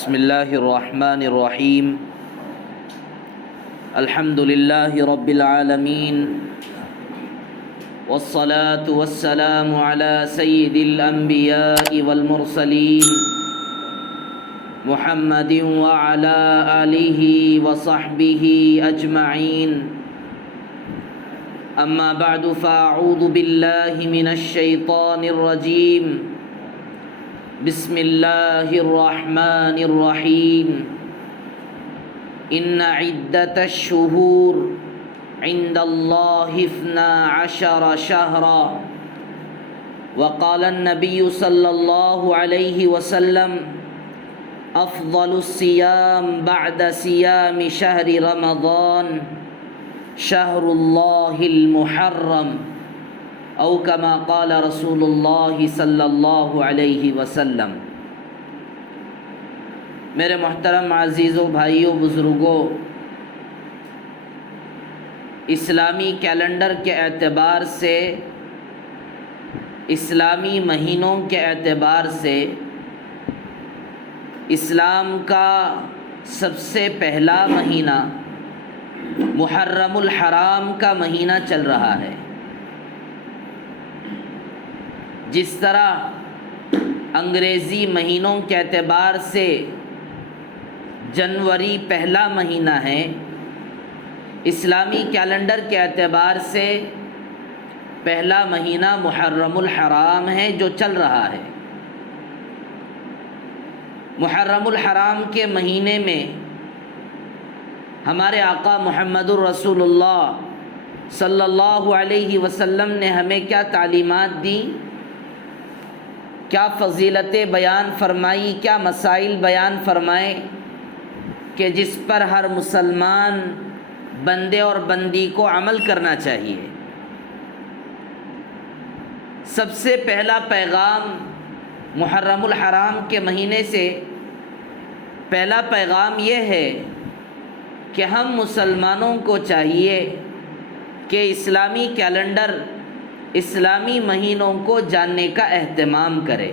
بسم اللہ الرحمن الرحیم الحمد للہ رب العالمین والصلاة والسلام على سید الانبیاء والمرسلین محمد وعلى آلہ وصحبہ اجمعین اما بعد فاعوذ باللہ من الشیطان الرجیم بسم اللہ الرحمن الرحیم ان عدت الشہور عند اللہ 12 شہرا وقال النبی صلی اللہ علیہ وسلم افضل الصیام بعد صیام شہر رمضان شہر اللہ المحرم او کما قال رسول اللہ صلی اللہ علیہ وسلم۔ میرے محترم عزیزوں، بھائیوں، بزرگوں، اسلامی کیلنڈر کے اعتبار سے، اسلامی مہینوں کے اعتبار سے اسلام کا سب سے پہلا مہینہ محرم الحرام کا مہینہ چل رہا ہے۔ جس طرح انگریزی مہینوں کے اعتبار سے جنوری پہلا مہینہ ہے، اسلامی کیلنڈر کے اعتبار سے پہلا مہینہ محرم الحرام ہے جو چل رہا ہے۔ محرم الحرام کے مہینے میں ہمارے آقا محمد الرسول اللہ صلی اللہ علیہ وسلم نے ہمیں کیا تعلیمات دی، کیا فضیلتیں بیان فرمائی، کیا مسائل بیان فرمائے کہ جس پر ہر مسلمان بندے اور بندی کو عمل کرنا چاہیے۔ سب سے پہلا پیغام محرم الحرام کے مہینے سے پہلا پیغام یہ ہے کہ ہم مسلمانوں کو چاہیے کہ اسلامی کیلنڈر، اسلامی مہینوں کو جاننے کا اہتمام کرے۔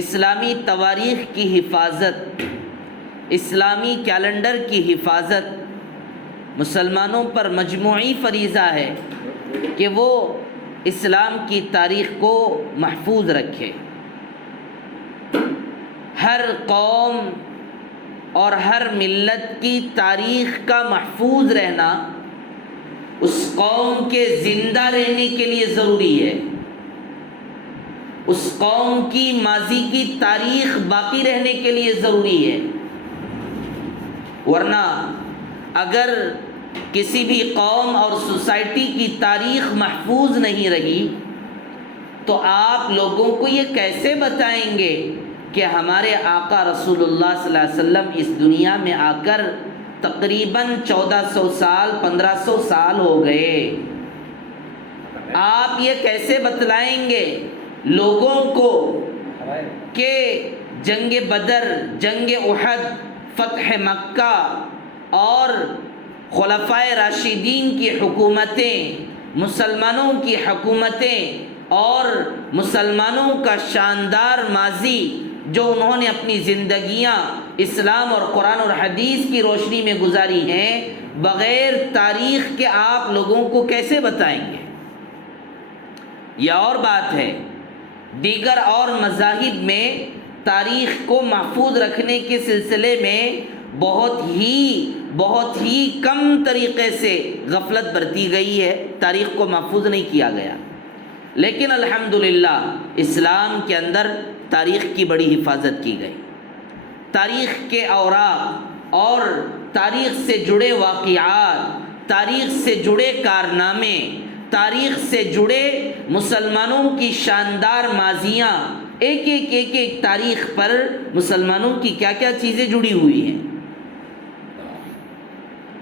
اسلامی تواریخ کی حفاظت، اسلامی کیلنڈر کی حفاظت مسلمانوں پر مجموعی فریضہ ہے کہ وہ اسلام کی تاریخ کو محفوظ رکھے۔ ہر قوم اور ہر ملت کی تاریخ کا محفوظ رہنا اس قوم کے زندہ رہنے کے لیے ضروری ہے، اس قوم کی ماضی کی تاریخ باقی رہنے کے لیے ضروری ہے۔ ورنہ اگر کسی بھی قوم اور سوسائٹی کی تاریخ محفوظ نہیں رہی تو آپ لوگوں کو یہ کیسے بتائیں گے کہ ہمارے آقا رسول اللہ صلی اللہ علیہ وسلم اس دنیا میں آ کر تقریباً 1400 سال 1500 سال ہو گئے؟ آپ یہ کیسے بتلائیں گے لوگوں کو کہ جنگ بدر، جنگ احد، فتح مکہ اور خلفائے راشدین کی حکومتیں، مسلمانوں کی حکومتیں اور مسلمانوں کا شاندار ماضی جو انہوں نے اپنی زندگیاں اسلام اور قرآن اور حدیث کی روشنی میں گزاری ہیں، بغیر تاریخ کے آپ لوگوں کو کیسے بتائیں گے؟ یہ اور بات ہے، دیگر اور مذاہب میں تاریخ کو محفوظ رکھنے کے سلسلے میں بہت ہی کم طریقے سے غفلت برتی گئی ہے، تاریخ کو محفوظ نہیں کیا گیا۔ لیکن الحمدللہ اسلام کے اندر تاریخ کی بڑی حفاظت کی گئی۔ تاریخ کے اوراق اور تاریخ سے جڑے واقعات، تاریخ سے جڑے کارنامے، تاریخ سے جڑے مسلمانوں کی شاندار ماضیاں، ایک تاریخ پر مسلمانوں کی کیا کیا چیزیں جڑی ہوئی ہیں،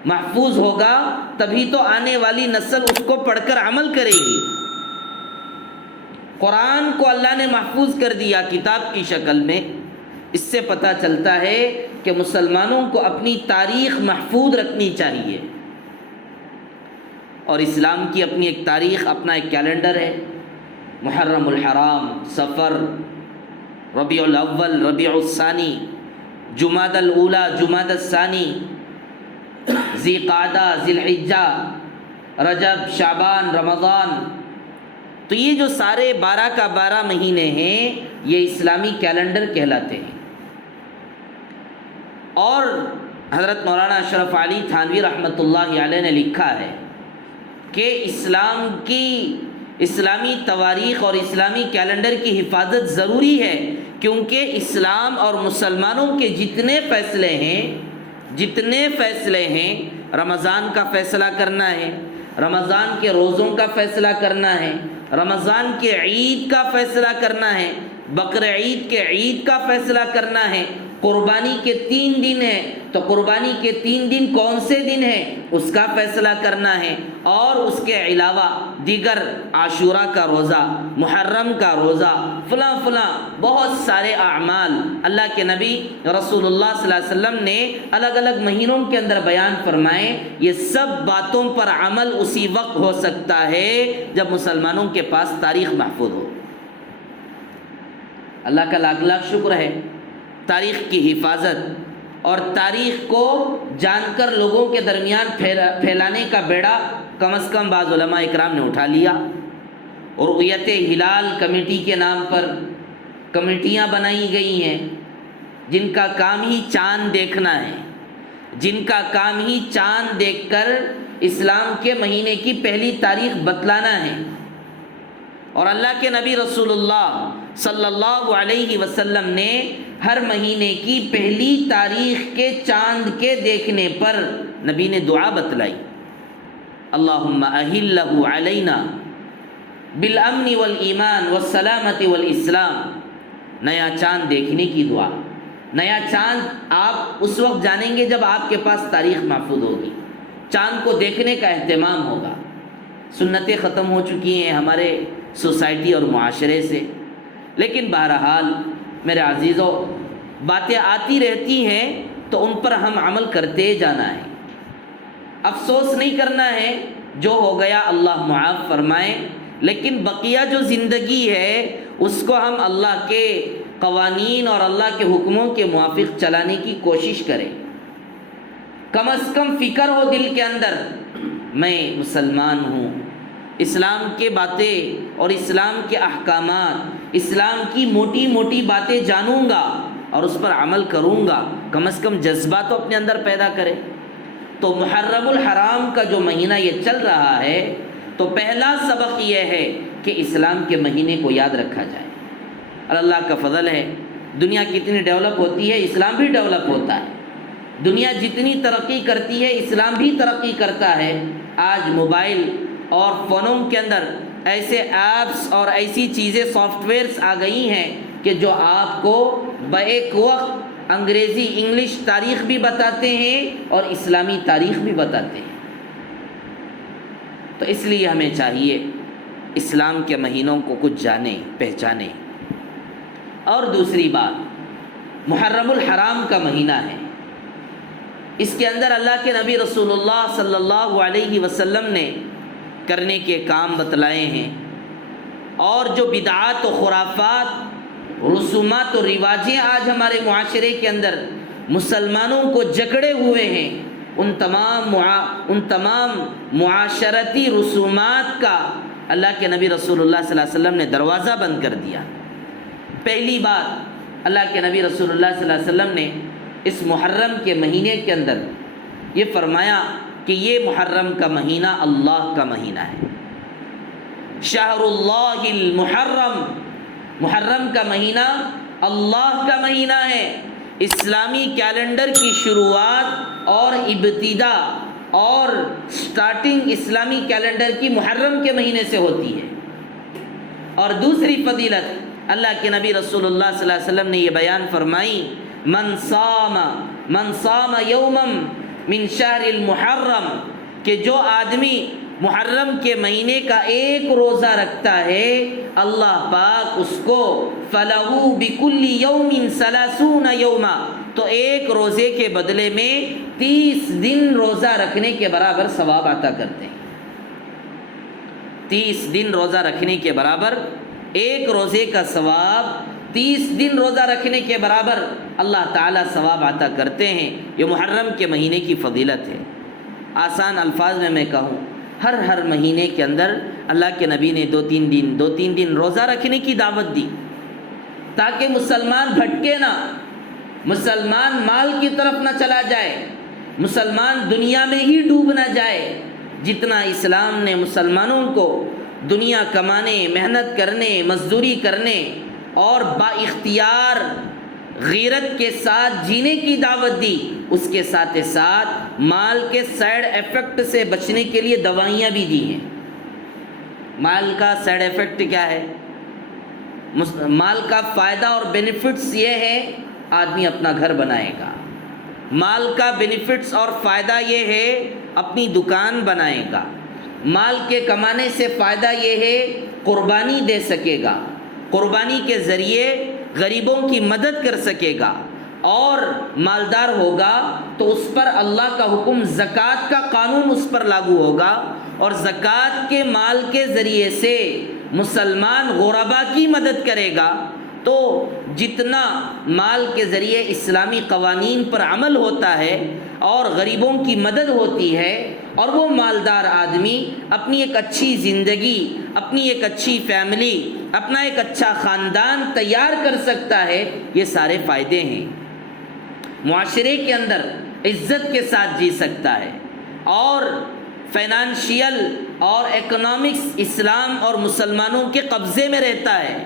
محفوظ ہوگا تبھی تو آنے والی نسل اس کو پڑھ کر عمل کرے گی۔ قرآن کو اللہ نے محفوظ کر دیا کتاب کی شکل میں، اس سے پتہ چلتا ہے کہ مسلمانوں کو اپنی تاریخ محفوظ رکھنی چاہیے۔ اور اسلام کی اپنی ایک تاریخ، اپنا ایک کیلنڈر ہے، محرم الحرام، صفر، ربیع الاول، ربیع الثانی، جمادی الاولی، جمادی الثانی، ذی قعدہ، ذی الحجہ، رجب، شعبان، رمضان. تو یہ جو سارے 12 کا 12 مہینے ہیں یہ اسلامی کیلنڈر کہلاتے ہیں. اور حضرت مولانا اشرف علی تھانوی رحمۃ اللہ علیہ نے لکھا ہے کہ اسلامی تواریخ اور اسلامی کیلنڈر کی حفاظت ضروری ہے، کیونکہ اسلام اور مسلمانوں کے جتنے فیصلے ہیں رمضان کا فیصلہ کرنا ہے، رمضان کے روزوں کا فیصلہ کرنا ہے، رمضان کے عید کا فیصلہ کرنا ہے، بقر عید کے عید کا فیصلہ کرنا ہے، قربانی کے 3 دن ہیں تو قربانی کے 3 دن کون سے دن ہیں اس کا فیصلہ کرنا ہے، اور اس کے علاوہ دیگر عاشورہ کا روزہ، محرم کا روزہ، فلاں بہت سارے اعمال اللہ کے نبی رسول اللہ صلی اللہ علیہ وسلم نے الگ الگ مہینوں کے اندر بیان فرمائے. یہ سب باتوں پر عمل اسی وقت ہو سکتا ہے جب مسلمانوں کے پاس تاریخ محفوظ ہو. اللہ کا لاکھ لاکھ شکر ہے، تاریخ کی حفاظت اور تاریخ کو جان کر لوگوں کے درمیان پھیلانے کا بیڑا کم از کم بعض علماء اکرام نے اٹھا لیا. اور رؤیت ہلال کمیٹی کے نام پر کمیٹیاں بنائی گئی ہیں جن کا کام ہی چاند دیکھنا ہے، جن کا کام ہی چاند دیکھ کر اسلام کے مہینے کی پہلی تاریخ بتلانا ہے. اور اللہ کے نبی رسول اللہ صلی اللہ علیہ وسلم نے ہر مہینے کی پہلی تاریخ کے چاند کے دیکھنے پر نبی نے دعا بتلائی، اللہم اہلہ علینا بالامن والایمان والسلامت والاسلام. نیا چاند دیکھنے کی دعا. نیا چاند آپ اس وقت جانیں گے جب آپ کے پاس تاریخ محفوظ ہوگی، چاند کو دیکھنے کا اہتمام ہوگا. سنتیں ختم ہو چکی ہیں ہمارے سوسائٹی اور معاشرے سے، لیکن بہرحال میرے عزیزوں باتیں آتی رہتی ہیں تو ان پر ہم عمل کرتے جانا ہے. افسوس نہیں کرنا ہے، جو ہو گیا اللہ معاف فرمائے، لیکن بقیہ جو زندگی ہے اس کو ہم اللہ کے قوانین اور اللہ کے حکموں کے موافق چلانے کی کوشش کریں. کم از کم فکر ہو دل کے اندر، میں مسلمان ہوں، اسلام کے باتیں اور اسلام کے احکامات، اسلام کی موٹی موٹی باتیں جانوں گا اور اس پر عمل کروں گا. کم از کم جذبہ تو اپنے اندر پیدا کرے. تو محرم الحرام کا جو مہینہ یہ چل رہا ہے تو پہلا سبق یہ ہے کہ اسلام کے مہینے کو یاد رکھا جائے. اللہ کا فضل ہے، دنیا کتنی ڈیولپ ہوتی ہے اسلام بھی ڈیولپ ہوتا ہے. دنیا جتنی ترقی کرتی ہے اسلام بھی ترقی کرتا ہے. آج موبائل اور فونوں کے اندر ایسے ایپس اور ایسی چیزیں سافٹ ویئرس آ گئی ہیں کہ جو آپ کو بیک وقت انگریزی انگلش تاریخ بھی بتاتے ہیں اور اسلامی تاریخ بھی بتاتے ہیں. تو اس لیے ہمیں چاہیے اسلام کے مہینوں کو کچھ جانیں، پہچانیں. اور دوسری بات، محرم الحرام کا مہینہ ہے، اس کے اندر اللہ کے نبی رسول اللہ صلی اللہ علیہ وسلم نے کرنے کے کام بتلائے ہیں. اور جو بدعات و خرافات، رسومات و رواجیں آج ہمارے معاشرے کے اندر مسلمانوں کو جکڑے ہوئے ہیں، ان تمام معاشرتی رسومات کا اللہ کے نبی رسول اللہ صلی اللہ علیہ وسلم نے دروازہ بند کر دیا. پہلی بات، اللہ کے نبی رسول اللہ صلی اللہ علیہ وسلم نے اس محرم کے مہینے کے اندر یہ فرمایا کہ یہ محرم کا مہینہ اللہ کا مہینہ ہے. شہر اللہ المحرم، محرم کا مہینہ اللہ کا مہینہ ہے. اسلامی کیلنڈر کی شروعات اور ابتدا اور سٹارٹنگ اسلامی کیلنڈر کی محرم کے مہینے سے ہوتی ہے. اور دوسری فضیلت اللہ کے نبی رسول اللہ صلی اللہ علیہ وسلم نے یہ بیان فرمائی، من صام یوما من شہر المحرم، کہ جو آدمی محرم کے مہینے کا ایک روزہ رکھتا ہے اللہ پاک اس کو فَلَهُ بِكُلِّ يَوْمٍ 30 يَوْمًا، تو ایک روزے کے بدلے میں 30 دن روزہ رکھنے کے برابر ثواب عطا کرتے ہیں. 30 دن روزہ رکھنے کے برابر ایک روزے کا ثواب 30 دن روزہ رکھنے کے برابر اللہ تعالیٰ ثواب عطا کرتے ہیں۔ یہ محرم کے مہینے کی فضیلت ہے۔ آسان الفاظ میں کہوں، ہر مہینے کے اندر اللہ کے نبی نے 2-3 دن روزہ رکھنے کی دعوت دی، تاکہ مسلمان بھٹکے نہ، مسلمان مال کی طرف نہ چلا جائے، مسلمان دنیا میں ہی ڈوب نہ جائے۔ جتنا اسلام نے مسلمانوں کو دنیا کمانے، محنت کرنے، مزدوری کرنے اور با اختیار غیرت کے ساتھ جینے کی دعوت دی، اس کے ساتھ ساتھ مال کے سائیڈ ایفیکٹ سے بچنے کے لیے دوائیاں بھی دی ہیں۔ مال کا سائیڈ ایفیکٹ کیا ہے؟ مال کا فائدہ اور بینیفٹس یہ ہے، آدمی اپنا گھر بنائے گا۔ مال کا بینیفٹس اور فائدہ یہ ہے، اپنی دکان بنائے گا۔ مال کے کمانے سے فائدہ یہ ہے، قربانی دے سکے گا، قربانی کے ذریعے غریبوں کی مدد کر سکے گا، اور مالدار ہوگا تو اس پر اللہ کا حکم زکوٰۃ کا قانون اس پر لاگو ہوگا، اور زکوٰۃ کے مال کے ذریعے سے مسلمان غربا کی مدد کرے گا۔ تو جتنا مال کے ذریعے اسلامی قوانین پر عمل ہوتا ہے اور غریبوں کی مدد ہوتی ہے، اور وہ مالدار آدمی اپنی ایک اچھی زندگی، اپنی ایک اچھی فیملی، اپنا ایک اچھا خاندان تیار کر سکتا ہے، یہ سارے فائدے ہیں۔ معاشرے کے اندر عزت کے ساتھ جی سکتا ہے، اور فائنانشیل اور اکنامکس اسلام اور مسلمانوں کے قبضے میں رہتا ہے۔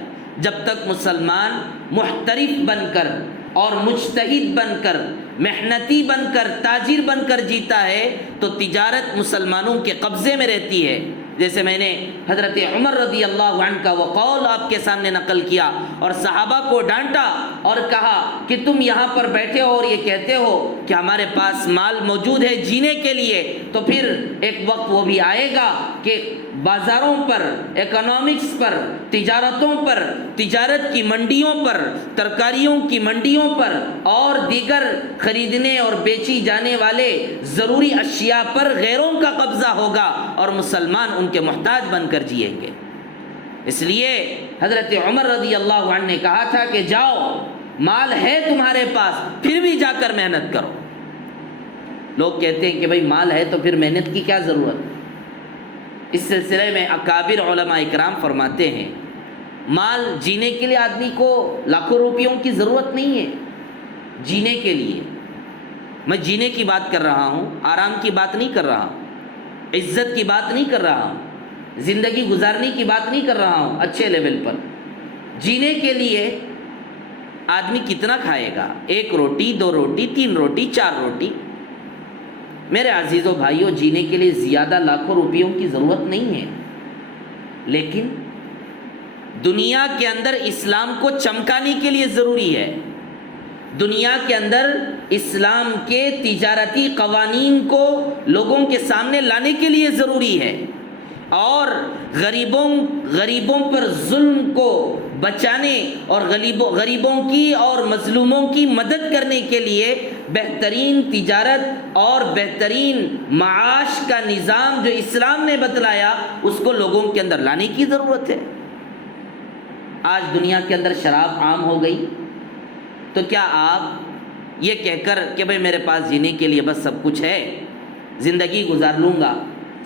جب تک مسلمان محترف بن کر اور مجتہد بن کر، محنتی بن کر، تاجر بن کر جیتا ہے، تو تجارت مسلمانوں کے قبضے میں رہتی ہے۔ جیسے میں نے حضرت عمر رضی اللہ عنہ کا وہ قول آپ کے سامنے نقل کیا، اور صحابہ کو ڈانٹا اور کہا کہ تم یہاں پر بیٹھے ہو اور یہ کہتے ہو کہ ہمارے پاس مال موجود ہے جینے کے لیے، تو پھر ایک وقت وہ بھی آئے گا کہ بازاروں پر، اکنامکس پر، تجارتوں پر، تجارت کی منڈیوں پر، ترکاریوں کی منڈیوں پر اور دیگر خریدنے اور بیچی جانے والے ضروری اشیاء پر غیروں کا قبضہ ہوگا، اور مسلمان ان کے محتاج بن کر جئیں گے۔ اس لیے حضرت عمر رضی اللہ عنہ نے کہا تھا کہ جاؤ، مال ہے تمہارے پاس، پھر بھی جا کر محنت کرو۔ لوگ کہتے ہیں کہ بھئی مال ہے تو پھر محنت کی کیا ضرورت؟ اس سلسلے میں اکابر علماء اکرام فرماتے ہیں، مال جینے کے لیے آدمی کو لاکھوں روپیوں کی ضرورت نہیں ہے۔ جینے کے لیے، میں جینے کی بات کر رہا ہوں، آرام کی بات نہیں کر رہا ہوں، عزت کی بات نہیں کر رہا ہوں، زندگی گزارنے کی بات نہیں کر رہا ہوں۔ اچھے لیول پر جینے کے لیے آدمی کتنا کھائے گا؟ 1 روٹی، 2 روٹی، 3 روٹی، 4 روٹی۔ میرے عزیزو بھائیو، جینے کے لیے زیادہ لاکھوں روپیوں کی ضرورت نہیں ہے، لیکن دنیا کے اندر اسلام کو چمکانے کے لیے ضروری ہے۔ دنیا کے اندر اسلام کے تجارتی قوانین کو لوگوں کے سامنے لانے کے لیے ضروری ہے، اور غریبوں پر ظلم کو بچانے اور غریبوں کی اور مظلوموں کی مدد کرنے کے لیے بہترین تجارت اور بہترین معاش کا نظام جو اسلام نے بتلایا، اس کو لوگوں کے اندر لانے کی ضرورت ہے۔ آج دنیا کے اندر شراب عام ہو گئی، تو کیا آپ یہ کہہ کر کہ بھئی میرے پاس جینے کے لیے بس سب کچھ ہے، زندگی گزار لوں گا،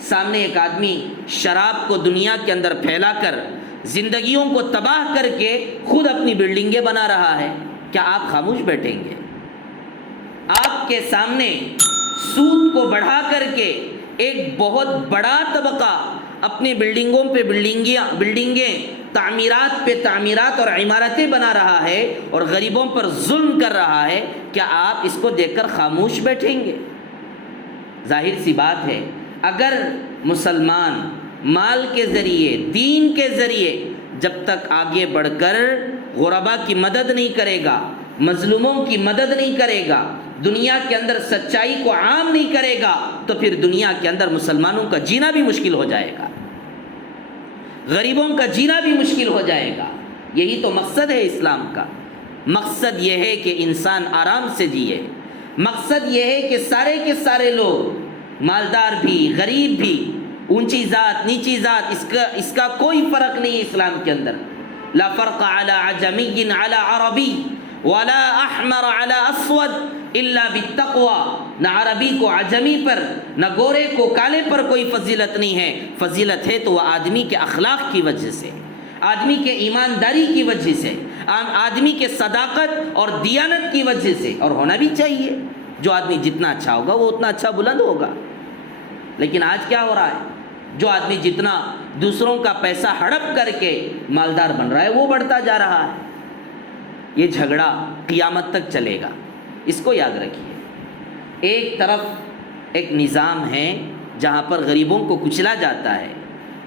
سامنے ایک آدمی شراب کو دنیا کے اندر پھیلا کر زندگیوں کو تباہ کر کے خود اپنی بلڈنگیں بنا رہا ہے، کیا آپ خاموش بیٹھیں گے؟ آپ کے سامنے سود کو بڑھا کر کے ایک بہت بڑا طبقہ اپنی بلڈنگوں پہ بلڈنگیں، تعمیرات پہ تعمیرات اور عمارتیں بنا رہا ہے اور غریبوں پر ظلم کر رہا ہے، کیا آپ اس کو دیکھ کر خاموش بیٹھیں گے؟ ظاہر سی بات ہے، اگر مسلمان مال کے ذریعے، دین کے ذریعے جب تک آگے بڑھ کر غربا کی مدد نہیں کرے گا، مظلوموں کی مدد نہیں کرے گا، دنیا کے اندر سچائی کو عام نہیں کرے گا، تو پھر دنیا کے اندر مسلمانوں کا جینا بھی مشکل ہو جائے گا، غریبوں کا جینا بھی مشکل ہو جائے گا۔ یہی تو مقصد ہے اسلام کا۔ مقصد یہ ہے کہ انسان آرام سے جیے، مقصد یہ ہے کہ سارے کے سارے لوگ، مالدار بھی، غریب بھی، اونچی ذات، نیچی ذات، اس کا کوئی فرق نہیں ہے اسلام کے اندر۔ لا فرق علی عجمی علی عربی ولا احمر علی اسود الا بالتقوی، نہ عربی کو عجمی پر، نہ گورے کو کالے پر کوئی فضیلت نہیں ہے. فضیلت ہے تو وہ آدمی کے اخلاق کی وجہ سے، آدمی کے ایمانداری کی وجہ سے، آدمی کے صداقت اور دیانت کی وجہ سے، اور ہونا بھی چاہیے. جو آدمی جتنا اچھا ہوگا وہ اتنا اچھا بلند ہوگا. لیکن آج کیا ہو رہا ہے؟ جو آدمی جتنا دوسروں کا پیسہ ہڑپ کر کے مالدار بن رہا ہے وہ بڑھتا جا رہا ہے. یہ جھگڑا قیامت تک چلے گا، اس کو یاد رکھیے. ایک طرف ایک نظام ہے جہاں پر غریبوں کو کچلا جاتا ہے،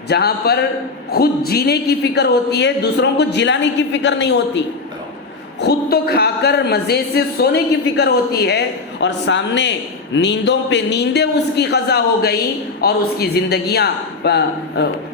جہاں پر خود جینے کی فکر ہوتی ہے، دوسروں کو جلانے کی فکر نہیں ہوتی. خود تو کھا کر مزے سے سونے کی فکر ہوتی ہے، اور سامنے نیندوں پہ نیندیں اس کی قضا ہو گئی اور اس کی زندگیاں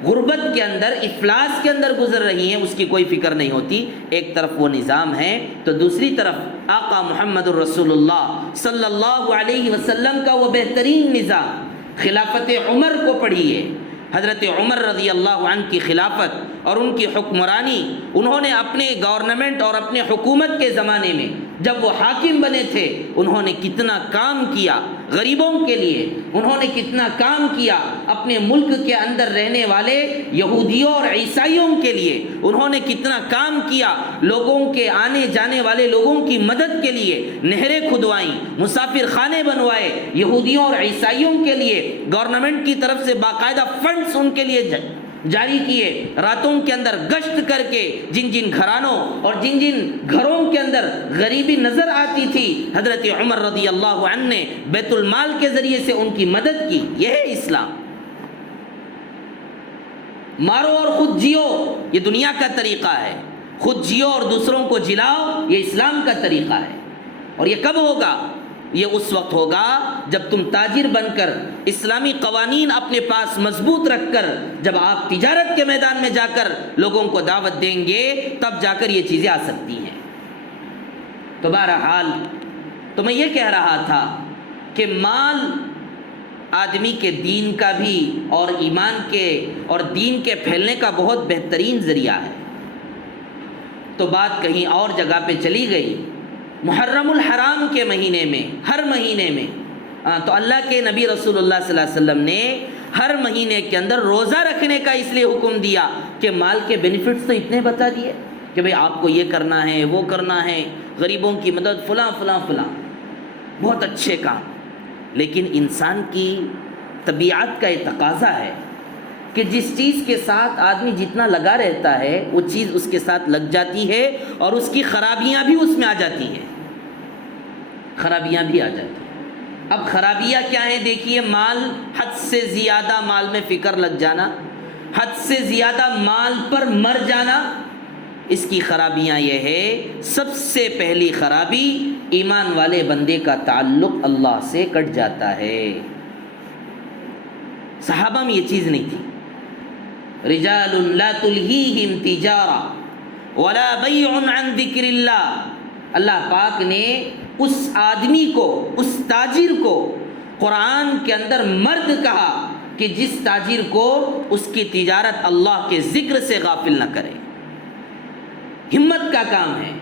غربت کے اندر، افلاس کے اندر گزر رہی ہیں، اس کی کوئی فکر نہیں ہوتی. ایک طرف وہ نظام ہے تو دوسری طرف آقا محمد الرسول اللہ صلی اللہ علیہ وسلم کا وہ بہترین نظام. خلافت عمر کو پڑھیے. حضرت عمر رضی اللہ عنہ کی خلافت اور ان کی حکمرانی، انہوں نے اپنے گورنمنٹ اور اپنے حکومت کے زمانے میں جب وہ حاکم بنے تھے، انہوں نے کتنا کام کیا غریبوں کے لیے، انہوں نے کتنا کام کیا اپنے ملک کے اندر رہنے والے یہودیوں اور عیسائیوں کے لیے، انہوں نے کتنا کام کیا لوگوں کے آنے جانے والے لوگوں کی مدد کے لیے. نہریں کھدوائیں، مسافر خانے بنوائے، یہودیوں اور عیسائیوں کے لیے گورنمنٹ کی طرف سے باقاعدہ فنڈز ان کے لیے جاری کیے. راتوں کے اندر گشت کر کے جن جن گھرانوں اور جن جن گھروں کے اندر غریبی نظر آتی تھی، حضرت عمر رضی اللہ عنہ نے بیت المال کے ذریعے سے ان کی مدد کی. یہ ہے اسلام. مارو اور خود جیو یہ دنیا کا طریقہ ہے، خود جیو اور دوسروں کو جلاؤ یہ اسلام کا طریقہ ہے. اور یہ کب ہوگا؟ یہ اس وقت ہوگا جب تم تاجر بن کر اسلامی قوانین اپنے پاس مضبوط رکھ کر، جب آپ تجارت کے میدان میں جا کر لوگوں کو دعوت دیں گے، تب جا کر یہ چیزیں آ سکتی ہیں. تو بہرحال تو میں یہ کہہ رہا تھا کہ مال آدمی کے دین کا بھی اور ایمان کے اور دین کے پھیلنے کا بہت بہترین ذریعہ ہے. تو بات کہیں اور جگہ پہ چلی گئی. محرم الحرام کے مہینے میں، ہر مہینے میں تو اللہ کے نبی رسول اللہ صلی اللہ علیہ وسلم نے ہر مہینے کے اندر روزہ رکھنے کا اس لیے حکم دیا کہ مال کے بینیفٹس تو اتنے بتا دیے کہ بھئی آپ کو یہ کرنا ہے، وہ کرنا ہے، غریبوں کی مدد، فلاں فلاں فلاں، بہت اچھے کام. لیکن انسان کی طبیعت کا یہ تقاضا ہے کہ جس چیز کے ساتھ آدمی جتنا لگا رہتا ہے وہ چیز اس کے ساتھ لگ جاتی ہے اور اس کی خرابیاں بھی اس میں آ جاتی ہیں، خرابیاں بھی آ جاتی ہیں. اب خرابیاں کیا ہیں؟ دیکھیے، مال، حد سے زیادہ مال میں فکر لگ جانا، حد سے زیادہ مال پر مر جانا، اس کی خرابیاں یہ ہے. سب سے پہلی خرابی، ایمان والے بندے کا تعلق اللہ سے کٹ جاتا ہے. صحابہ میں یہ چیز نہیں تھی. رجال لا تلہیہم تجارہ ولا بیع عن ذکر اللہ. اللہ پاک نے اس آدمی کو، اس تاجر کو قرآن کے اندر مرد کہا کہ جس تاجر کو اس کی تجارت اللہ کے ذکر سے غافل نہ کرے. ہمت کا کام ہے،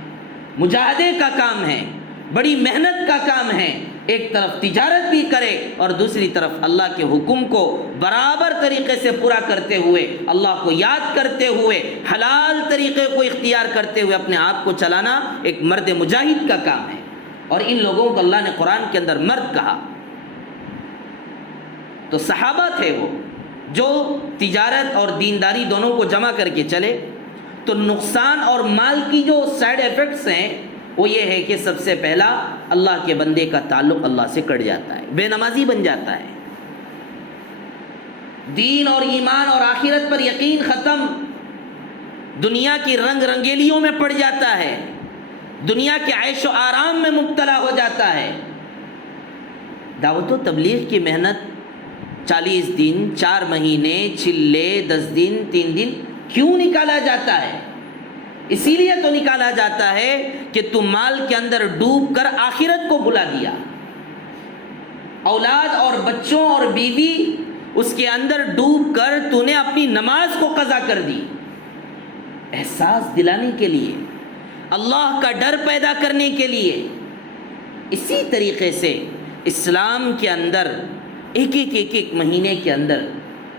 مجاہدے کا کام ہے، بڑی محنت کا کام ہے. ایک طرف تجارت بھی کرے اور دوسری طرف اللہ کے حکم کو برابر طریقے سے پورا کرتے ہوئے، اللہ کو یاد کرتے ہوئے، حلال طریقے کو اختیار کرتے ہوئے اپنے آپ کو چلانا ایک مرد مجاہد کا کام ہے. اور ان لوگوں کو اللہ نے قرآن کے اندر مرد کہا. تو صحابہ تھے وہ جو تجارت اور دینداری دونوں کو جمع کر کے چلے. تو نقصان اور مال کی جو سائیڈ ایفیکٹس ہیں وہ یہ ہے کہ سب سے پہلا اللہ کے بندے کا تعلق اللہ سے کٹ جاتا ہے، بے نمازی بن جاتا ہے، دین اور ایمان اور آخرت پر یقین ختم، دنیا کی رنگ رنگیلیوں میں پڑ جاتا ہے، دنیا کے عیش و آرام میں مبتلا ہو جاتا ہے. دعوت و تبلیغ کی محنت 40 دن، 4 مہینے، چلے 10 دن، 3 دن کیوں نکالا جاتا ہے؟ اسی لیے تو نکالا جاتا ہے کہ تم مال کے اندر ڈوب کر آخرت کو بھلا دیا. اولاد اور بچوں اور بیوی، اس کے اندر ڈوب کر تو نے اپنی نماز کو قضا کر دی. احساس دلانے کے لیے، اللہ کا ڈر پیدا کرنے کے لیے۔ اسی طریقے سے اسلام کے اندر ایک مہینے کے اندر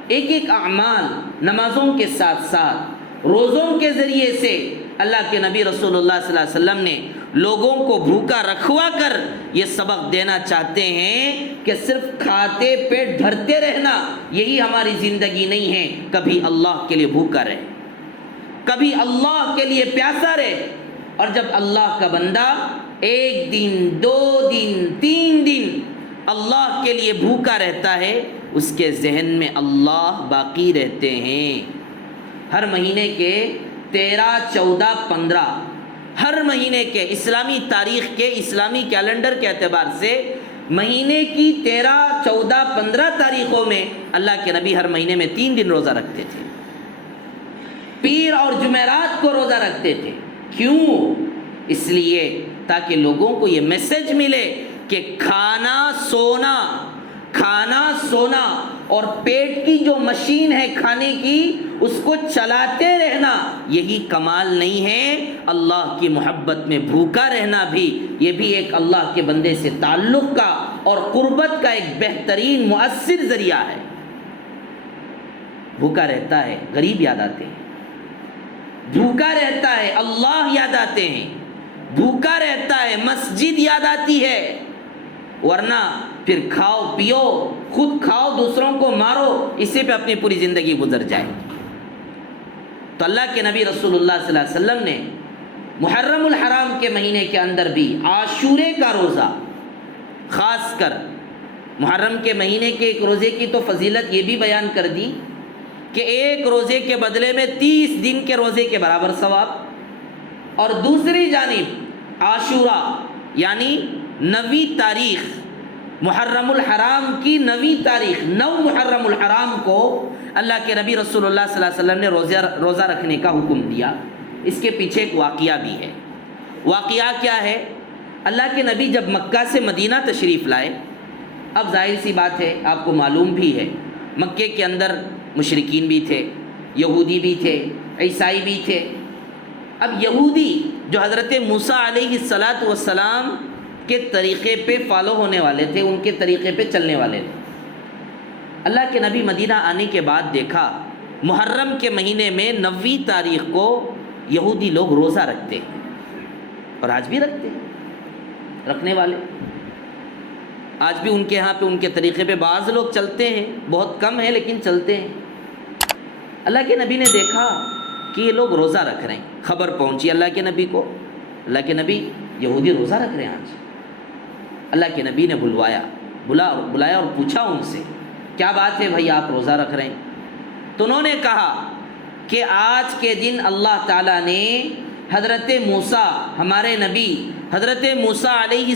ایک اعمال، نمازوں کے ساتھ ساتھ روزوں کے ذریعے سے اللہ کے نبی رسول اللہ صلی اللہ علیہ وسلم نے لوگوں کو بھوکا رکھوا کر یہ سبق دینا چاہتے ہیں کہ صرف کھاتے پیٹ بھرتے رہنا یہی ہماری زندگی نہیں ہے، کبھی اللہ کے لیے بھوکا رہے، کبھی اللہ کے لیے پیاسا رہے۔ اور جب اللہ کا بندہ 1 دن 2 دن 3 دن اللہ کے لیے بھوکا رہتا ہے، اس کے ذہن میں اللہ باقی رہتے ہیں۔ ہر مہینے کے 13 14 15 ہر مہینے کے اسلامی تاریخ کے، اسلامی کیلنڈر کے اعتبار سے مہینے کی 13 14 15 تاریخوں میں اللہ کے نبی ہر مہینے میں 3 دن روزہ رکھتے تھے، پیر اور جمعرات کو روزہ رکھتے تھے۔ کیوں؟ اس لیے تاکہ لوگوں کو یہ میسج ملے کہ کھانا سونا اور پیٹ کی جو مشین ہے کھانے کی، اس کو چلاتے رہنا یہی کمال نہیں ہے، اللہ کی محبت میں بھوکا رہنا بھی یہ بھی ایک اللہ کے بندے سے تعلق کا اور قربت کا ایک بہترین مؤثر ذریعہ ہے۔ بھوکا رہتا ہے غریب یاد آتے ہیں، بھوکا رہتا ہے اللہ یاد آتے ہیں، بھوکا رہتا ہے مسجد یاد آتی ہے، ورنہ پھر کھاؤ پیو، خود کھاؤ دوسروں کو مارو، اسی پہ اپنی پوری زندگی گزر جائے۔ تو اللہ کے نبی رسول اللہ صلی اللہ علیہ وسلم نے محرم الحرام کے مہینے کے اندر بھی عاشورے کا روزہ، خاص کر محرم کے مہینے کے ایک روزے کی تو فضیلت یہ بھی بیان کر دی کہ ایک روزے کے بدلے میں 30 دن کے روزے کے برابر ثواب، اور دوسری جانب عاشورہ یعنی 9 تاریخ محرم الحرام کی 9 تاریخ 9 محرم الحرام کو اللہ کے نبی رسول اللہ صلی اللہ علیہ وسلم نے روزہ رکھنے کا حکم دیا۔ اس کے پیچھے ایک واقعہ بھی ہے۔ واقعہ کیا ہے؟ اللہ کے نبی جب مکہ سے مدینہ تشریف لائے، اب ظاہر سی بات ہے، آپ کو معلوم بھی ہے، مکے کے اندر مشرکین بھی تھے، یہودی بھی تھے، عیسائی بھی تھے۔ اب یہودی جو حضرت موسیٰ علیہ السلام کے طریقے پہ فالو ہونے والے تھے، ان کے طریقے پہ چلنے والے تھے، اللہ کے نبی مدینہ آنے کے بعد دیکھا محرم کے مہینے میں 9 تاریخ کو یہودی لوگ روزہ رکھتے ہیں، اور آج بھی رکھتے ہیں، رکھنے والے آج بھی ان کے ہاں پہ ان کے طریقے پہ بعض لوگ چلتے ہیں، بہت کم ہے لیکن چلتے ہیں۔ اللہ کے نبی نے دیکھا کہ یہ لوگ روزہ رکھ رہے ہیں، خبر پہنچی اللہ کے نبی کو، اللہ کے نبی یہودی روزہ رکھ رہے ہیں آج۔ اللہ کے نبی نے بلایا اور پوچھا ان سے، کیا بات ہے بھائی آپ روزہ رکھ رہے ہیں؟ تو انہوں نے کہا کہ آج کے دن اللہ تعالیٰ نے حضرت موسیٰ، ہمارے نبی حضرت موسیٰ علیہ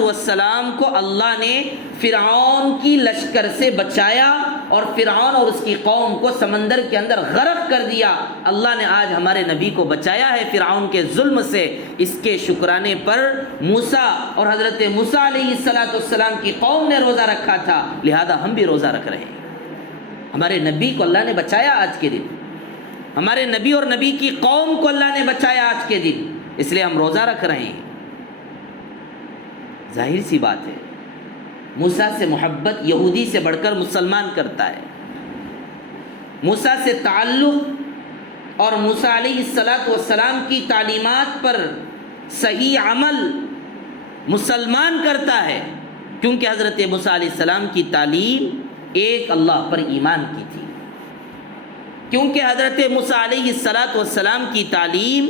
السلام کو اللہ نے فرعون کی لشکر سے بچایا اور فرعون اور اس کی قوم کو سمندر کے اندر غرق کر دیا۔ اللہ نے آج ہمارے نبی کو بچایا ہے فرعون کے ظلم سے۔ اس کے شکرانے پر موسیٰ اور حضرت موسیٰ علیہ السلام کی قوم نے روزہ رکھا تھا، لہذا ہم بھی روزہ رکھ رہے ہیں۔ ہمارے نبی کو اللہ نے بچایا آج کے دن، ہمارے نبی اور نبی کی قوم کو اللہ نے بچایا آج کے دن، اس لیے ہم روزہ رکھ رہے ہیں۔ ظاہر سی بات ہے، موسیٰ سے محبت یہودی سے بڑھ کر مسلمان کرتا ہے، موسیٰ سے تعلق اور موسیٰ علیہ السلام کی تعلیمات پر صحیح عمل مسلمان کرتا ہے، کیونکہ حضرت موسیٰ علیہ السلام کی تعلیم ایک اللہ پر ایمان کی تھی، کیونکہ حضرت موسیٰ علیہ السلام کی تعلیم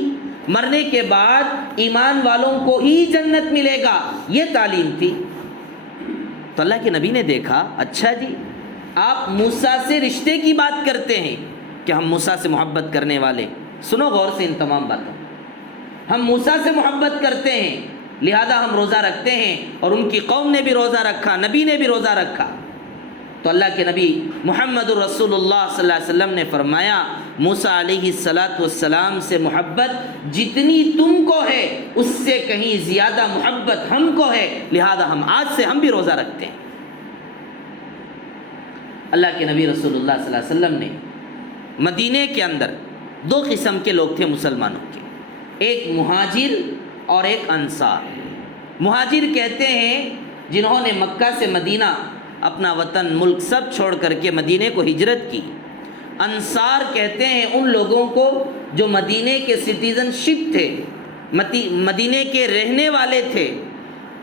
مرنے کے بعد ایمان والوں کو ہی جنت ملے گا، یہ تعلیم تھی۔ تو اللہ کے نبی نے دیکھا، اچھا جی آپ موسیٰ سے رشتے کی بات کرتے ہیں کہ ہم موسیٰ سے محبت کرنے والے، سنو غور سے ان تمام باتوں، ہم موسیٰ سے محبت کرتے ہیں لہذا ہم روزہ رکھتے ہیں، اور ان کی قوم نے بھی روزہ رکھا، نبی نے بھی روزہ رکھا۔ تو اللہ کے نبی محمد الرسول اللہ صلی اللہ علیہ وسلم نے فرمایا، موسیٰ علیہ السلام سے محبت جتنی تم کو ہے اس سے کہیں زیادہ محبت ہم کو ہے، لہذا آج سے ہم بھی روزہ رکھتے ہیں۔ اللہ کے نبی رسول اللہ صلی اللہ علیہ وسلم نے مدینے کے اندر دو قسم کے لوگ تھے مسلمانوں کے، ایک مہاجر اور ایک انصار۔ مہاجر کہتے ہیں جنہوں نے مکہ سے مدینہ اپنا وطن ملک سب چھوڑ کر کے مدینے کو ہجرت کی۔ انصار کہتے ہیں ان لوگوں کو جو مدینے کے سٹیزن شپ تھے، مدینے کے رہنے والے تھے،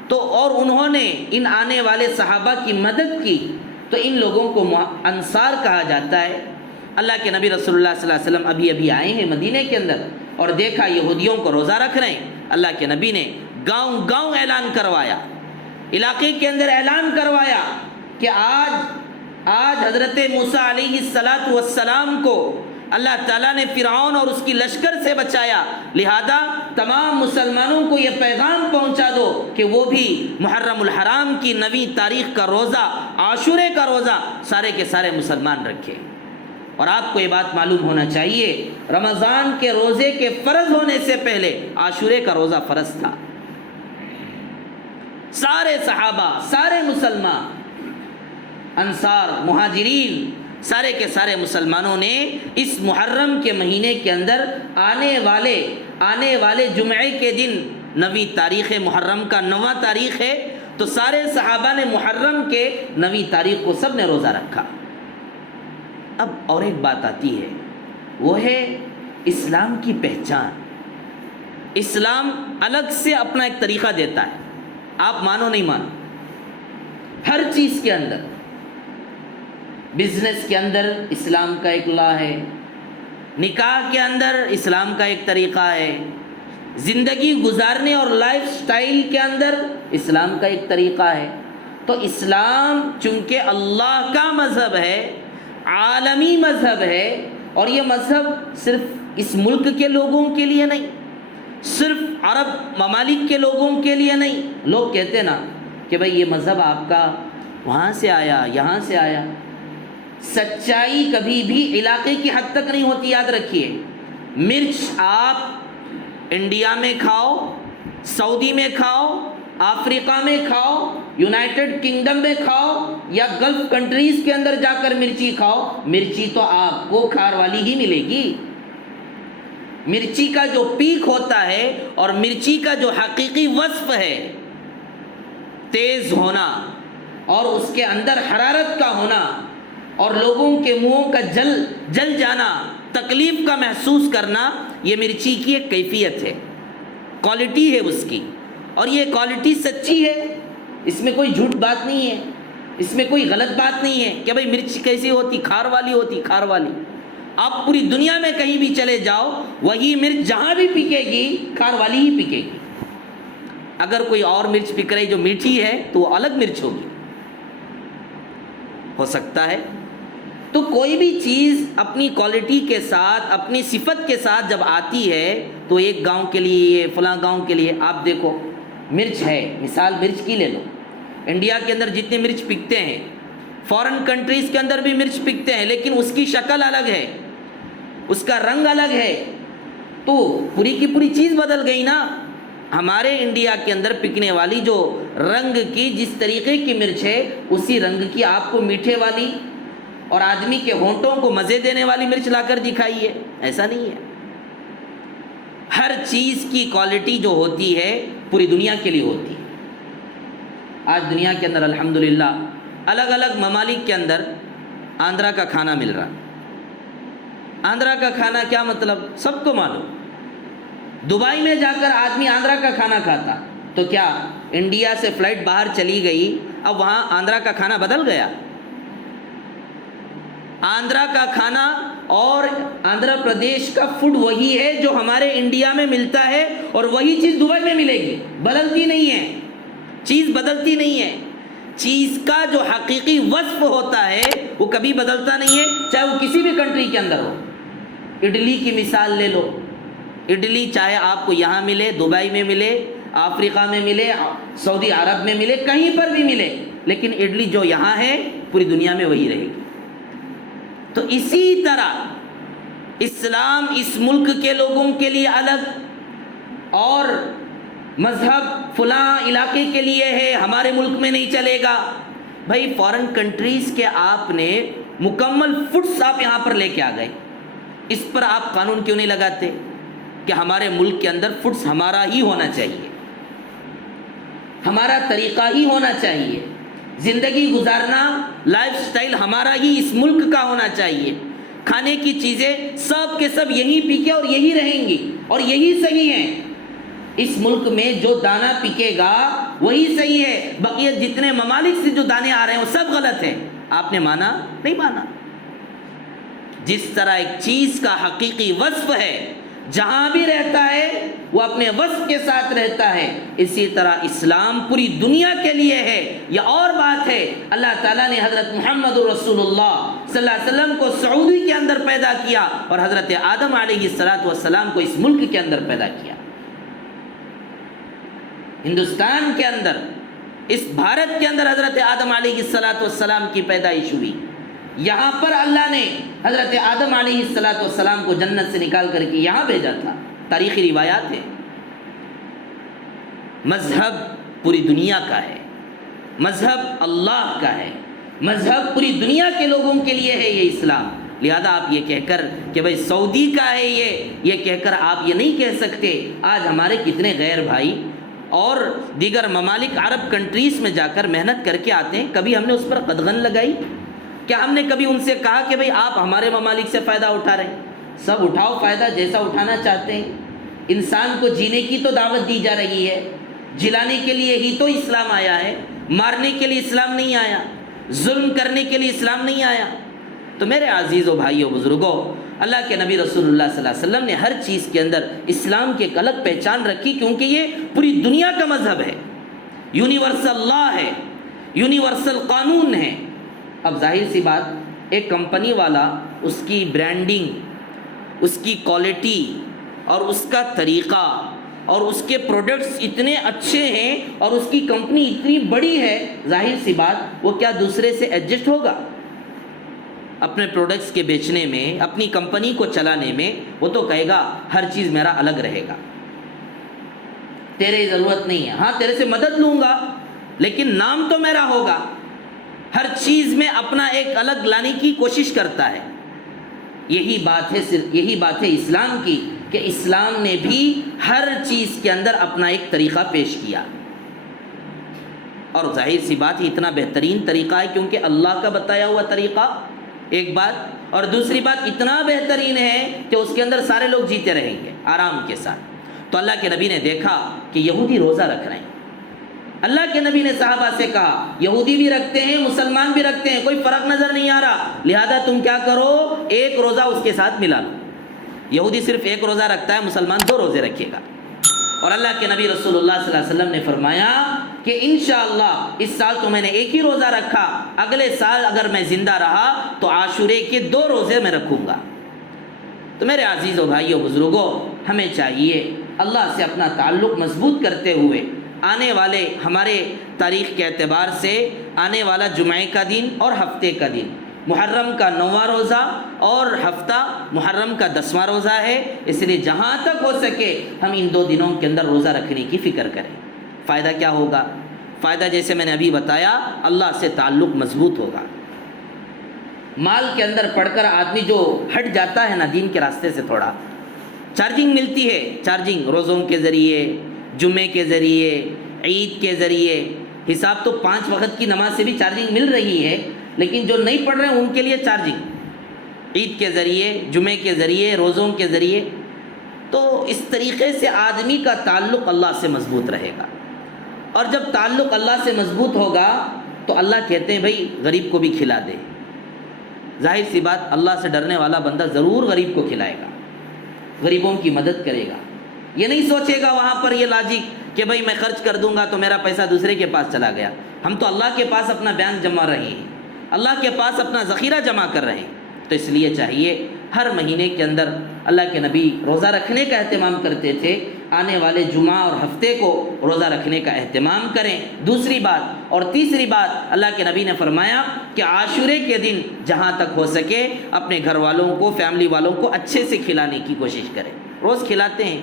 تو اور انہوں نے ان آنے والے صحابہ کی مدد کی، تو ان لوگوں کو انصار کہا جاتا ہے۔ اللہ کے نبی رسول اللہ صلی اللہ علیہ وسلم ابھی آئے ہیں مدینے کے اندر اور دیکھا یہودیوں کو روزہ رکھ رہے ہیں۔ اللہ کے نبی نے گاؤں گاؤں اعلان کروایا، علاقے کے اندر اعلان کروایا کہ آج حضرت موسیٰ علیہ السلام کو اللہ تعالیٰ نے فرعون اور اس کی لشکر سے بچایا، لہذا تمام مسلمانوں کو یہ پیغام پہنچا دو کہ وہ بھی محرم الحرام کی 9 تاریخ کا روزہ، عاشورے کا روزہ سارے کے سارے مسلمان رکھیں۔ اور آپ کو یہ بات معلوم ہونا چاہیے، رمضان کے روزے کے فرض ہونے سے پہلے عاشورے کا روزہ فرض تھا۔ سارے صحابہ، سارے مسلمان، انصار، مہاجرین، سارے کے سارے مسلمانوں نے اس محرم کے مہینے کے اندر آنے والے جمعے کے دن 9 تاریخ محرم کا 9واں تاریخ ہے، تو سارے صحابہ نے محرم کے 9 تاریخ کو سب نے روزہ رکھا۔ اب اور ایک بات آتی ہے، وہ ہے اسلام کی پہچان۔ اسلام الگ سے اپنا ایک طریقہ دیتا ہے، آپ مانو نہیں مانو، ہر چیز کے اندر، بزنس کے اندر اسلام کا ایک لا ہے، نکاح کے اندر اسلام کا ایک طریقہ ہے، زندگی گزارنے اور لائف سٹائل کے اندر اسلام کا ایک طریقہ ہے۔ تو اسلام چونکہ اللہ کا مذہب ہے، عالمی مذہب ہے، اور یہ مذہب صرف اس ملک کے لوگوں کے لیے نہیں، صرف عرب ممالک کے لوگوں کے لیے نہیں۔ لوگ کہتے نا کہ بھئی یہ مذہب آپ کا وہاں سے آیا، یہاں سے آیا۔ سچائی کبھی بھی علاقے کی حد تک نہیں ہوتی، یاد رکھیے۔ مرچ آپ انڈیا میں کھاؤ، سعودی میں کھاؤ، افریقہ میں کھاؤ، یونائٹڈ کنگڈم میں کھاؤ، یا گلف کنٹریز کے اندر جا کر مرچی کھاؤ، مرچی تو آپ کو کھار والی ہی ملے گی۔ مرچی کا جو پیک ہوتا ہے اور مرچی کا جو حقیقی وصف ہے، تیز ہونا اور اس کے اندر حرارت کا ہونا اور لوگوں کے منہوں کا جل جانا، تکلیف کا محسوس کرنا، یہ مرچی کی ایک کیفیت ہے، کوالٹی ہے اس کی، اور یہ کوالٹی سچی ہے، اس میں کوئی جھوٹ بات نہیں ہے، اس میں کوئی غلط بات نہیں ہے کہ بھئی مرچ کیسی ہوتی، کھار والی ہوتی، کھار والی۔ آپ پوری دنیا میں کہیں بھی چلے جاؤ، وہی مرچ جہاں بھی پکے گی کھار والی ہی پکے گی۔ اگر کوئی اور مرچ پک رہی جو میٹھی ہے تو وہ الگ مرچ ہوگی، ہو سکتا ہے۔ تو کوئی بھی چیز اپنی کوالٹی کے ساتھ، اپنی صفت کے ساتھ جب آتی ہے، تو ایک گاؤں کے لیے، فلاں گاؤں کے لیے، آپ دیکھو مرچ ہے، مثال مرچ کی لے لو، انڈیا کے اندر جتنے مرچ پکتے ہیں، فورن کنٹریز کے اندر بھی مرچ پکتے ہیں، لیکن اس کی شکل الگ ہے، اس کا رنگ الگ ہے، تو پوری کی پوری چیز بدل گئی نا۔ ہمارے انڈیا کے اندر پکنے والی جو رنگ کی جس طریقے کی مرچ ہے، اسی رنگ کی آپ کو میٹھے والی اور آدمی کے ہونٹوں کو مزے دینے والی مرچ لا کر دکھائیے، ایسا نہیں ہے۔ ہر چیز کی کوالٹی جو ہوتی ہے پوری دنیا کے لیے ہوتی ہے۔ آج دنیا کے اندر الحمدللہ الگ الگ ممالک کے اندر آندھرا کا کھانا مل رہا۔ آندھرا کا کھانا کیا مطلب سب کو معلوم۔ دبئی میں جا کر آدمی آندھرا کا کھانا کھاتا، تو کیا انڈیا سے فلائٹ باہر چلی گئی، اب وہاں آندھرا کا کھانا بدل گیا؟ آندھرا کا کھانا اور آندھرا پردیش کا فوڈ وہی ہے جو ہمارے انڈیا میں ملتا ہے، اور وہی چیز دبئی میں ملے گی، بدلتی نہیں ہے، چیز بدلتی نہیں ہے۔ چیز کا جو حقیقی وصف ہوتا ہے وہ کبھی بدلتا نہیں ہے، چاہے وہ کسی بھی کنٹری کے اندر ہو۔ اڈلی کی مثال لے لو، اڈلی چاہے آپ کو یہاں ملے، دبئی میں ملے، افریقہ میں ملے، سعودی عرب میں ملے، کہیں پر بھی ملے، لیکن اڈلی جو یہاں ہے پوری دنیا میں وہی رہے گی۔ تو اسی طرح اسلام اس ملک کے لوگوں کے لیے الگ، اور مذہب فلاں علاقے کے لیے ہے، ہمارے ملک میں نہیں چلے گا۔ بھائی فورن کنٹریز کے آپ نے مکمل فوڈس آپ یہاں پر لے کے آ گئے، اس پر آپ قانون کیوں نہیں لگاتے کہ ہمارے ملک کے اندر فوڈس ہمارا ہی ہونا چاہیے، ہمارا طریقہ ہی ہونا چاہیے، زندگی گزارنا لائف سٹائل ہمارا ہی اس ملک کا ہونا چاہیے، کھانے کی چیزیں سب کے سب یہی پکے اور یہی رہیں گی اور یہی صحیح ہیں۔ اس ملک میں جو دانہ پکے گا وہی صحیح ہے، بقیہ جتنے ممالک سے جو دانے آ رہے ہیں وہ سب غلط ہیں۔ آپ نے مانا؟ نہیں مانا۔ جس طرح ایک چیز کا حقیقی وصف ہے، جہاں بھی رہتا ہے وہ اپنے وصف کے ساتھ رہتا ہے، اسی طرح اسلام پوری دنیا کے لیے ہے۔ یہ اور بات ہے، اللہ تعالیٰ نے حضرت محمد رسول اللہ صلی اللہ علیہ وسلم کو سعودی کے اندر پیدا کیا اور حضرت آدم علیہ السلام کو اس ملک کے اندر پیدا کیا، ہندوستان کے اندر، اس بھارت کے اندر حضرت آدم علیہ السلام کی پیدائش ہوئی۔ یہاں پر اللہ نے حضرت آدم علیہ السلام کو جنت سے نکال کر کے یہاں بھیجا تھا، تاریخی روایات ہے۔ مذہب پوری دنیا کا ہے، مذہب اللہ کا ہے، مذہب پوری دنیا کے لوگوں کے لیے ہے یہ اسلام۔ لہذا آپ یہ کہہ کر کہ بھائی سعودی کا ہے یہ کہہ کر آپ یہ نہیں کہہ سکتے۔ آج ہمارے کتنے غیر بھائی اور دیگر ممالک عرب کنٹریز میں جا کر محنت کر کے آتے ہیں، کبھی ہم نے اس پر قدغن لگائی؟ کیا ہم نے کبھی ان سے کہا کہ بھئی آپ ہمارے ممالک سے فائدہ اٹھا رہے ہیں؟ سب اٹھاؤ فائدہ جیسا اٹھانا چاہتے ہیں۔ انسان کو جینے کی تو دعوت دی جا رہی ہے، جلانے کے لیے ہی تو اسلام آیا ہے، مارنے کے لیے اسلام نہیں آیا، ظلم کرنے کے لیے اسلام نہیں آیا۔ تو میرے عزیزو بھائیو بزرگوں، اللہ کے نبی رسول اللہ صلی اللہ علیہ وسلم نے ہر چیز کے اندر اسلام کی ایک الگ پہچان رکھی، کیونکہ یہ پوری دنیا کا مذہب ہے، یونیورسل لا ہے، یونیورسل قانون ہے۔ اب ظاہر سی بات، ایک کمپنی والا اس کی برانڈنگ، اس کی کوالٹی اور اس کا طریقہ اور اس کے پروڈکٹس اتنے اچھے ہیں اور اس کی کمپنی اتنی بڑی ہے، ظاہر سی بات وہ کیا دوسرے سے ایڈجسٹ ہوگا؟ اپنے پروڈکٹس کے بیچنے میں، اپنی کمپنی کو چلانے میں وہ تو کہے گا ہر چیز میرا الگ رہے گا، تیرے ضرورت نہیں ہے، ہاں تیرے سے مدد لوں گا لیکن نام تو میرا ہوگا۔ ہر چیز میں اپنا ایک الگ لانے کی کوشش کرتا ہے۔ یہی بات ہے اسلام کی کہ اسلام نے بھی ہر چیز کے اندر اپنا ایک طریقہ پیش کیا، اور ظاہر سی بات یہ اتنا بہترین طریقہ ہے کیونکہ اللہ کا بتایا ہوا طریقہ ایک بات، اور دوسری بات اتنا بہترین ہے کہ اس کے اندر سارے لوگ جیتے رہیں گے آرام کے ساتھ۔ تو اللہ کے نبی نے دیکھا کہ یہودی روزہ رکھ رہے ہیں، اللہ کے نبی نے صحابہ سے کہا یہودی بھی رکھتے ہیں مسلمان بھی رکھتے ہیں، کوئی فرق نظر نہیں آ رہا، لہذا تم کیا کرو ایک روزہ اس کے ساتھ ملا لو۔ یہودی صرف ایک روزہ رکھتا ہے، مسلمان 2 روزے رکھے گا۔ اور اللہ کے نبی رسول اللہ صلی اللہ علیہ وسلم نے فرمایا کہ انشاءاللہ اس سال تو میں نے ایک ہی روزہ رکھا، اگلے سال اگر میں زندہ رہا تو عاشورے کے 2 روزے میں رکھوں گا۔ تو میرے عزیز و بھائیو بزرگوں، ہمیں چاہیے اللہ سے اپنا تعلق مضبوط کرتے ہوئے آنے والے ہمارے تاریخ کے اعتبار سے آنے والا جمعے کا دن اور ہفتے کا دن، محرم کا 9واں روزہ اور ہفتہ محرم کا 10واں روزہ ہے، اس لیے جہاں تک ہو سکے ہم ان 2 دنوں کے اندر روزہ رکھنے کی فکر کریں۔ فائدہ کیا ہوگا؟ فائدہ جیسے میں نے ابھی بتایا، اللہ سے تعلق مضبوط ہوگا۔ مال کے اندر پڑھ کر آدمی جو ہٹ جاتا ہے نا دین کے راستے سے، تھوڑا چارجنگ ملتی ہے، چارجنگ روزوں کے ذریعے، جمعے کے ذریعے، عید کے ذریعے، حساب تو 5 وقت کی نماز سے بھی چارجنگ مل رہی ہے، لیکن جو نہیں پڑھ رہے ہیں ان کے لیے چارجنگ عید کے ذریعے، جمعے کے ذریعے، روزوں کے ذریعے۔ تو اس طریقے سے آدمی کا تعلق اللہ سے مضبوط رہے گا، اور جب تعلق اللہ سے مضبوط ہوگا تو اللہ کہتے ہیں بھائی غریب کو بھی کھلا دے۔ ظاہر سی بات، اللہ سے ڈرنے والا بندہ ضرور غریب کو کھلائے گا، غریبوں کی مدد کرے گا، یہ نہیں سوچے گا وہاں پر یہ لاجک کہ بھائی میں خرچ کر دوں گا تو میرا پیسہ دوسرے کے پاس چلا گیا۔ ہم تو اللہ کے پاس اپنا بینک جما رہے ہیں، اللہ کے پاس اپنا ذخیرہ جمع کر رہے ہیں۔ تو اس لیے چاہیے ہر مہینے کے اندر اللہ کے نبی روزہ رکھنے کا اہتمام کرتے تھے، آنے والے جمعہ اور ہفتے کو روزہ رکھنے کا اہتمام کریں۔ دوسری بات اور تیسری بات، اللہ کے نبی نے فرمایا کہ عاشورے کے دن جہاں تک ہو سکے اپنے گھر والوں کو، فیملی والوں کو اچھے سے کھلانے کی کوشش کریں۔ روز کھلاتے ہیں،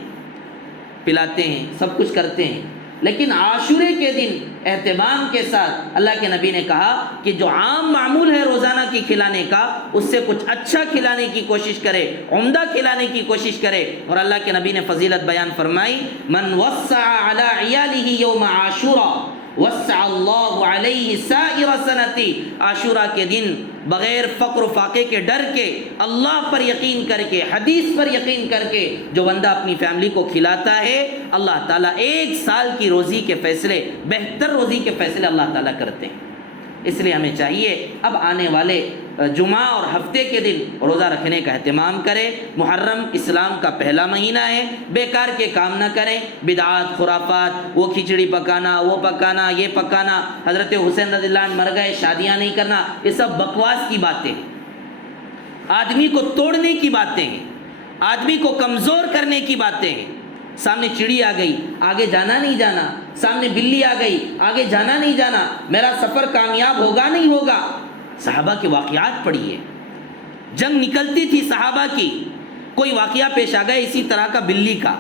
پلاتے ہیں، سب کچھ کرتے ہیں، لیکن عاشورے کے دن اہتمام کے ساتھ اللہ کے نبی نے کہا کہ جو عام معمول ہے روزانہ کی کھلانے کا، اس سے کچھ اچھا کھلانے کی کوشش کرے، عمدہ کھلانے کی کوشش کرے۔ اور اللہ کے نبی نے فضیلت بیان فرمائی، من وسع علی عیالہ یوم عاشورا وسع اللہ علیہ سائر سنتی۔ عاشورہ کے دن بغیر فقر و فاقے کے ڈر کے، اللہ پر یقین کر کے، حدیث پر یقین کر کے جو بندہ اپنی فیملی کو کھلاتا ہے، اللہ تعالیٰ 1 سال کی روزی کے فیصلے، بہتر روزی کے فیصلے اللہ تعالیٰ کرتے ہیں۔ اس لیے ہمیں چاہیے اب آنے والے جمعہ اور ہفتے کے دن روزہ رکھنے کا اہتمام کریں۔ محرم اسلام کا پہلا مہینہ ہے، بیکار کے کام نہ کریں، بدعات، خرافات، وہ کھچڑی پکانا، وہ پکانا، یہ پکانا، حضرت حسین رضی اللہ عنہ مر گئے شادیاں نہیں کرنا، یہ سب بکواس کی باتیں ہیں، آدمی کو توڑنے کی باتیں ہیں، آدمی کو کمزور کرنے کی باتیں ہیں۔ سامنے چڑی آ گئی، آگے جانا نہیں جانا، سامنے بلی آ گئی، آگے جانا نہیں جانا، میرا سفر کامیاب ہوگا نہیں ہوگا۔ صحابہ کے واقعات پڑھیے، جنگ نکلتی تھی صحابہ کی، کوئی واقعہ پیش آ گیا اسی طرح کا بلی کا،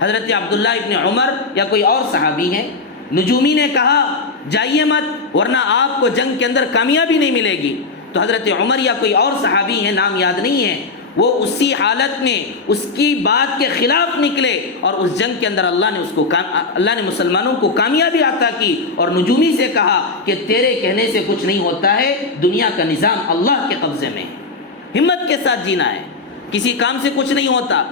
حضرت عبداللہ ابن عمر یا کوئی اور صحابی ہیں، نجومی نے کہا جائیے مت ورنہ آپ کو جنگ کے اندر کامیابی نہیں ملے گی، تو حضرت عمر یا کوئی اور صحابی ہیں، نام یاد نہیں ہے، وہ اسی حالت میں اس کی بات کے خلاف نکلے اور اس جنگ کے اندر اللہ نے مسلمانوں کو کامیابی عطا کی، اور نجومی سے کہا کہ تیرے کہنے سے کچھ نہیں ہوتا ہے، دنیا کا نظام اللہ کے قبضے میں، ہمت کے ساتھ جینا ہے، کسی کام سے کچھ نہیں ہوتا،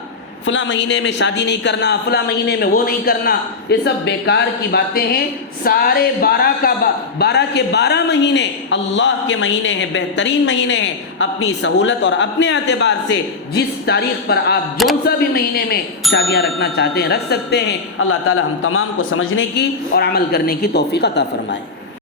فلاں مہینے میں شادی نہیں کرنا، فلاں مہینے میں وہ نہیں کرنا، یہ سب بیکار کی باتیں ہیں۔ سارے 12 کے 12 مہینے اللہ کے مہینے ہیں، بہترین مہینے ہیں۔ اپنی سہولت اور اپنے اعتبار سے جس تاریخ پر آپ جون سا بھی مہینے میں شادیاں رکھنا چاہتے ہیں رکھ سکتے ہیں۔ اللہ تعالی ہم تمام کو سمجھنے کی اور عمل کرنے کی توفیق عطا فرمائے۔